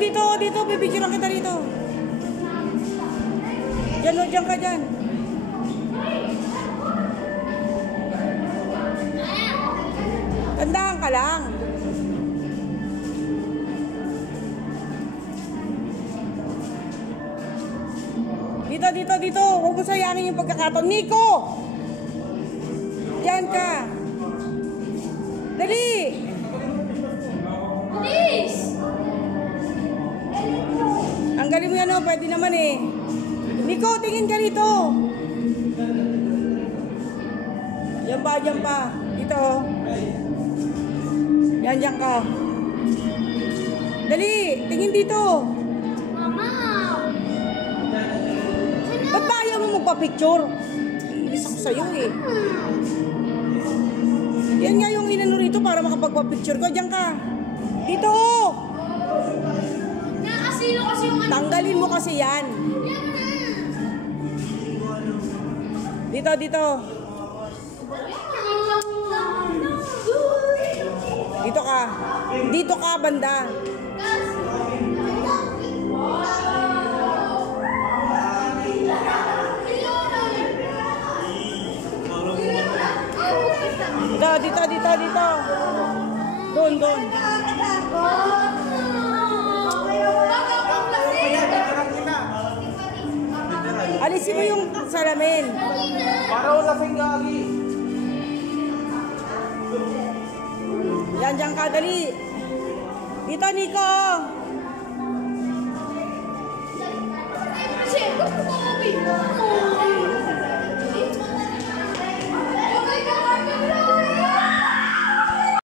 Nico, dito, pipicturean kita dito. Diyan ka dyan. Tandaan ka lang. Dito. Huwag mo sayangin yung pagkakataon. Nico! Diyan ka. Dali! Please! Tanggalin mo yan, pwede naman eh. Nico, tingin ka dito. Diyan pa. Dito. Diyan ka. Dali, tingin dito. Mama! Ba't ba ayaw mo magpa-picture? Inis ako sa'yo eh. Yan nga yung inano rito para makapagpa-picture ko. Diyan ka. Dito. Nakasilo kasi yung Tanggalin mo kasi yan. Dito. Dito ka, banda. Dito. Doon. Alisin mo yung salamin. Para wala kang gagi. Diyan ka, dali. Dito, Nico. Siyempre,